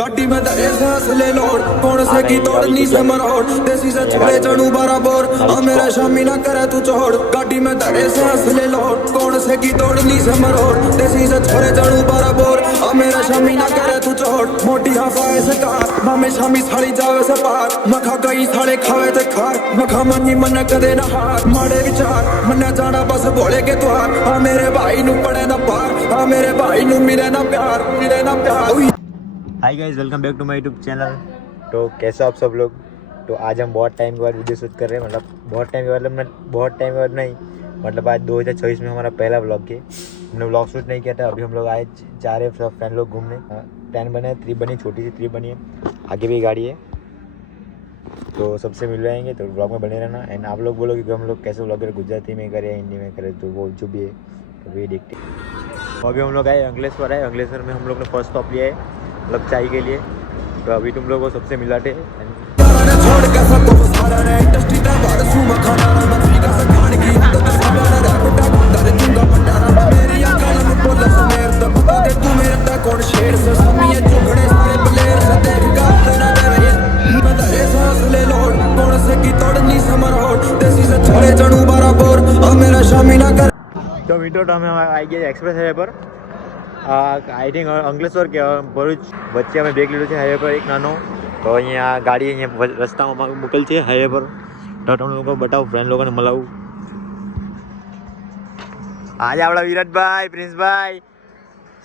गाड़ी में दरे सांस ले लोड कौन से की तोड़नी से मरोड़ देसी से छोड़े चढ़ू बराबर मेरा शामी ना करे तू चोड़ गाड़ी में दरे सांस ले लोड कौन से की तोड़नी से मरोड़ देसी से छोड़े चढ़ू बराबर मेरा शामी ना करे तू चोड़ मोटी हफाए से कार मामे शामी साड़ी जावे से पार मखा गई साड़े खावे ते खार मखा मनी मन कदे ना हार माड़े विचार मन्ने जाना बस बोले के द्वार मेरे भाई नु पड़े ना पार मेरे भाई नु मिले ना प्यार। Hi guys, welcome back to my YouTube channel. तो कैसे आप सब लोग। तो आज हम बहुत टाइम के बाद वीडियो शूट कर रहे हैं, मतलब बहुत टाइम के बाद नहीं, मतलब आज 2024 में हमारा पहला व्लॉग है। हमने व्लॉग शूट नहीं किया था। अभी हम लोग आए जा रहे हैं सब फ्रेंड लोग घूमने। प्लान बना है, ट्रिप बनी, छोटी सी ट्रिप बनी है, आगे भी गाड़ी है, तो सबसे मिल जाएंगे। तो व्लॉग में बने रहना। एंड आप लोग बोलोगे कि हम लोग कैसे व्लॉग करें, गुजराती में करें, हिंदी में करें, तो वो जो भी है तो वही देखते हैं। अभी हम लोग आए अंकलेश्वर है। अंकलेश्वर में हम लोग ने फर्स्ट स्टॉप लिया है मतलब चाय के लिए। तो अभी तुम लोग को सबसे मिलाते तो मीटर तो हमें आई गया एक्सप्रेस हाईवे पर। आई थिंक અંકલેશ્વર કે ભરૂચ વચ્ચે અમે બ્રેક લીધો છે હાઈવે પર એક નાનો। તો અહીંયા ગાડી અહીંયા રસ્તામાં મૂકેલ છે હાઈવે પર। તો તમને લોકો બતાવું, ફ્રેન્ડ લોકોને મળાવું। આજે આપણા વિરાટભાઈ, પ્રિન્સભાઈ,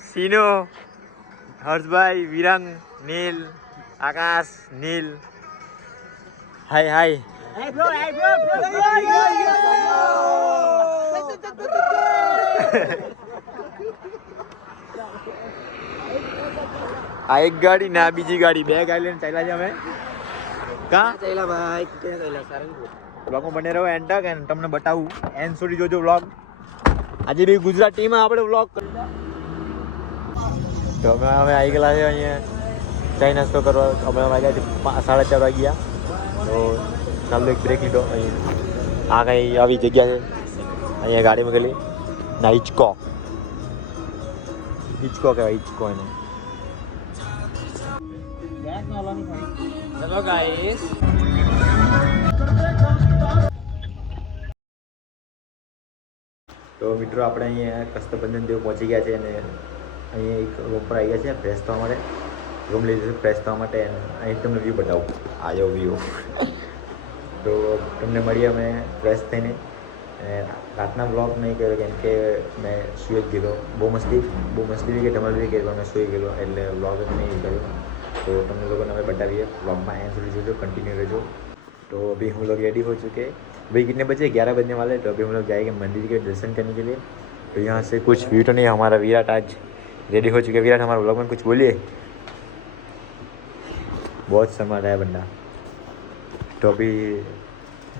સીનો, હર્ષભાઈ, વિરંગ, નીલ, આકાશ, નીલ, હાય હાય। આ એક ગાડી ને આ બીજી ગાડી, બે ગાડી લઈને ચાલ્યા છે અમે। કા ચાલ્યા ભાઈ? ક્યાં ચાલ્યા? સારંગપુર। વ્લોગમાં બને રહો એન્ડ તક, અને તમને બતાવું એન્ડ સુધી જોજો વ્લોગ। આજે બી ગુજરાતીમાં આપણે વ્લોગ કરી। તો અમે આવી ગયેલા છે અહીંયા ચાય નાસ્તો કરવા। અમે વાગ્યા છે 4:30 વાગ્યા। તો ચાલો એક બ્રેક લીધો। અહીં આ કંઈ આવી જગ્યા છે, અહીંયા ગાડી મૂકેલી ના હિચકો કહેવાય, હિચકો એને। હેલો ગાઈસ, તો મિત્રો આપણે અહીંયા કસ્તબંધન દેવ પહોંચી ગયા છે અને અહીંયા એક રૂમ પર આવી ગયા છે ફ્રેશ થવા માટે। રૂમ લીધું છે ફ્રેશ થવા માટે। અહીં તમને વ્યૂ બતાવું, આવ્યો વ્યૂ। તો તમને મળીએ અમે ફ્રેશ થઈને। રાતના બ્લોગ નહીં કર્યો કેમ કે મેં સુઈ જ ગયેલો। બહુ મસ્તી કે ધમાલ બી કરી, મેં સુઈ ગયેલો એટલે બ્લોગ જ નહીં કર્યો। तो तुमने लोगों ने हमें बता दिया, ब्लॉग में एंड जो जो कंटिन्यू रहो। तो अभी हम लोग रेडी हो चुके हैं। भाई कितने बजे? 11 बजने वाले। तो अभी हम लोग जाएंगे मंदिर के दर्शन करने के लिए। तो यहाँ से कुछ व्यू तो नहीं, हमारा विराट आज रेडी हो चुके हैं। विराट हमारे ब्लॉग में कुछ बोलिए। बहुत शर्मा रहा है बंदा। तो अभी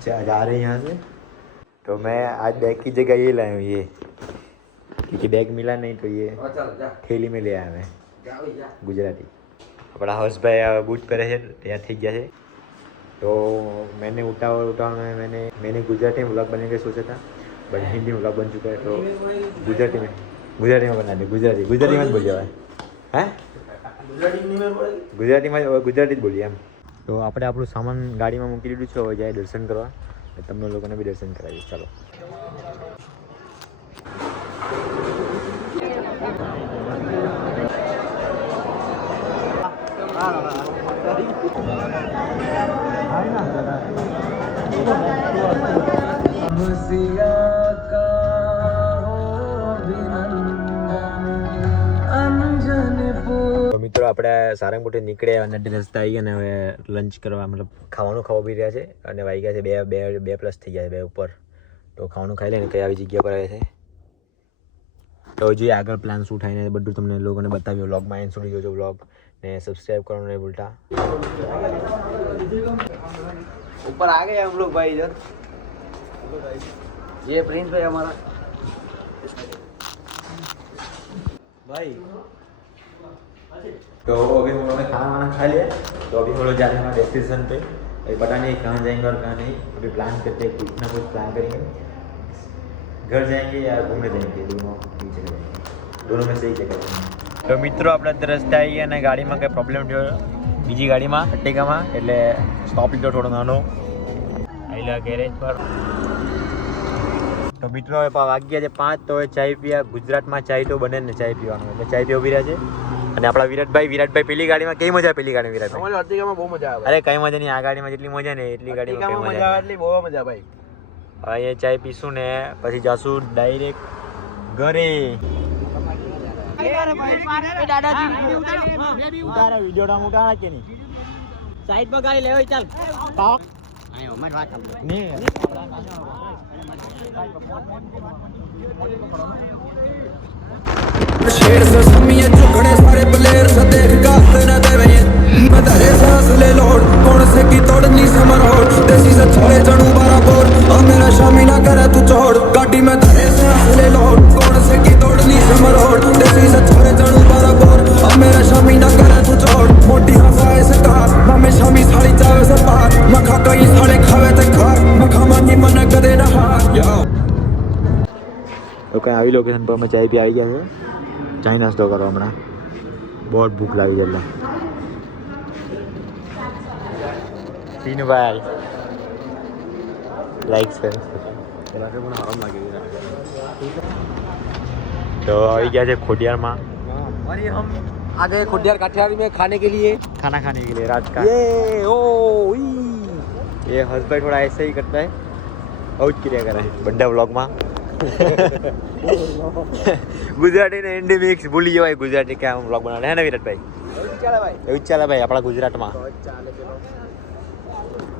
जा रहे हैं यहाँ से। तो मैं आज बैग की जगह ये लाया हूँ, ये, क्योंकि बैग मिला नहीं तो ये थैली में ले आया मैं गुजराती। अपना हर्षभाई बूट पहरे है, तैयार थी गया है। तो मैंने उठाव में मैंने गुजराती में व्लॉग बनने का सोचा था, बट हिंदी में व्लॉग बन चुका है। तो गुजराती में बना दे। गुजराती में बोलिए हैं, गुजराती में જ બોલીએ એમ। તો આપણે આપણું સામાન ગાડીમાં મૂકી દીધું છે, હવે જાય દર્શન કરવા। તમને લોકોને બી દર્શન કરાવીએ, ચાલો। તો મિત્રો આપણે સારંગપુરથી નીકળ્યા અને રસ્તા આવી ગયા અને હવે લંચ કરવા, મતલબ ખાવાનું ખાવા બી રહ્યા છે। અને વાગી ગયા છે 2 થઈ ગયા છે, 2 ઉપર। તો ખાવાનું ખાઈ લઈને કઈ આવી જગ્યા પર આવે છે તો જોઈએ આગળ પ્લાન શું થાય ને બધું તમને લોકોને બતાવ્યું। વ્લોગમાં એન્ડ સુધી જોજો વ્લોગ ને સબસ્ક્રાइब करना नहीं भूलता। ऊपर आ गए हम लोग भाई इधर। ये प्रिंस भाई हमारा भाई। तो अभी हम लोग ने खाना वाना खा लिया। तो अभी हम लोग जा रहे हैं हमारे डेस्टिनेशन पे। अभी पता नहीं कहाँ जाएंगे और कहाँ नहीं, अभी प्लान करते हैं, कुछ ना कुछ प्लान करेंगे। घर जाएंगे या घूमने जाएंगे, दोनों में से ही जगह जाएंगे। તો મિત્રો આપણે અત્યારે રસ્તે આવી ગયા અને ગાડીમાં કંઈ પ્રોબ્લેમ થયો બીજી ગાડીમાં અટ્ટિકામાં, એટલે સ્ટોપ લીધો થોડો નાનો આઈલા ગેરેજ પર. તો મિત્રો હવે વાગ્યા છે 5, તો હવે ચાય પીવા. ગુજરાતમાં ચાય તો બને ને ચાય પીવાનું, એટલે ચાય પીવા ઉભી રહ્યા છે. અને આપણા વિરાટભાઈ પેલી ગાડીમાં કેવી મજા પેલી ગાડી વિરાટભાઈ? અમારી અર્ટિગામાં બહુ મજા આવે. અરે કઈ મજા નહીં, આ ગાડીમાં જેટલી મજા ને એટલી ગાડીમાં કઈ મજા આવે એટલી બહુ મજા ભાઈ. અહીંયા ચાય પીશું ને પછી જાશું ડાયરેક્ટ ઘરે. ઉતારા વિડીયો ઉતારા કે નહીં? સાઈડ પર ગાડી લેવાય ચાલ. शेर से समिए चुकने सारे प्लेयर से देख गाते न देवे मैं तेरे सांस ले लोड कौन से की तोड़नी से मरोड़ देसी से छोड़े चढ़ू बराबर अब मेरा शामी ना करे तू छोड़ गाड़ी में तेरे सांस ले लोड कौन से की तोड़नी से मरोड़ देसी से छोड़े चढ़ू बराबर अब मेरा शामी ना करे तू छोड़ मोटी हंसाए से कहा मैं शामी साड़ी चावे से पार मखा कई साले खावे ते खा मखा मानी मन करे रहा यो તો કંઈ આવી લોકેશન પર અમે ચાય પી આવી ગયા છે. ચાય નાસ્તો કરો હમણાં, બહુ ભૂખ લાગી છે એટલે. સીનુભાઈ લાઈક કરે તો આવી ગયા છે ખોડિયારમાં. अरे हम आ गए खुडियार काठियावाड़ी में खाने के लिए. खाना खाने के लिए रात का. ये ओ ये हस्बैंड थोड़ा ऐसे ही करता है और क्रिया कर रहा है बंडा व्लॉग में. ગુજરાતી ને હિન્દી મિક્સ ભૂલી જવાય. ગુજરાતી ક્યાં વ્લોગ બનાવે હે ને વિરાટભાઈ? ચાલે ભાઈ. એવું જ ચાલે ભાઈ આપણા ગુજરાતમાં. ચાલે પેલો.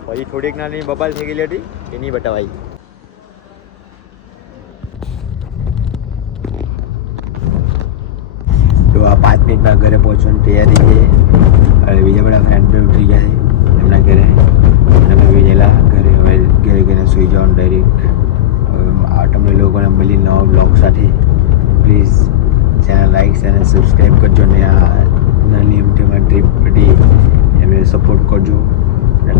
પછી થોડીક નાની બબાલ થઈ ગયેલી હતી એ નહીં બતાવાય. તો આ 5 મિનિટમાં ઘરે પહોંચવાની તૈયારી છે. અને બીજા બધા ફ્રેન્ડ ઉઠી ગયા છે એમના ઘરે. અમે વિજેલા ઘરે હવે ઘરે સુઈ જવાનું ડાયરેક્ટ. તમને લોકોને મળી નવા બ્લોગ સાથે. પ્લીઝ ચેનલ લાઈક અને સબસ્ક્રાઈબ કરજો ને આ નાની એમટીમાં ટ્રીપ બધી એમને સપોર્ટ કરજો.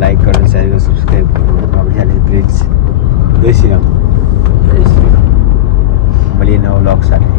લાઈક કરો, શેર કરો, સબસ્ક્રાઈબ કરો આપણી સાથે પ્લીઝ. જય શ્રી રામ. મળીએ નવા બ્લોગ સાથે.